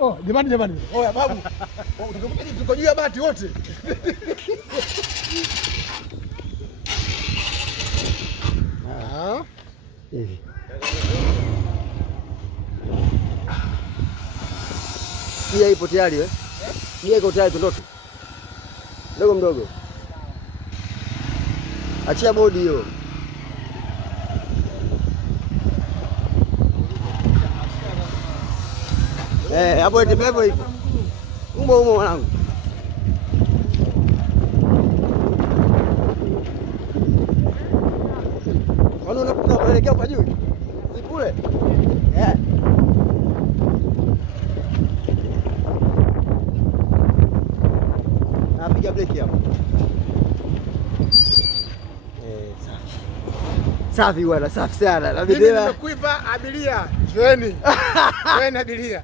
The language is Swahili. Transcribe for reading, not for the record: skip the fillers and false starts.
Oh, jamani. Oh, ya babu. Tuko juu ya bati wote. Hivi. Pia ipo tayari wewe? Pia iko tayari tuondoke. Mdogo. Achia bodi hiyo. Hapo eti pepo ipo. Umo mwanangu. Kwani unaelekea kwa juu? Si kule? Napiga breki hapo. Safi bwana, safi sana. Mimi nimekuipa abiria. Joeni abiria.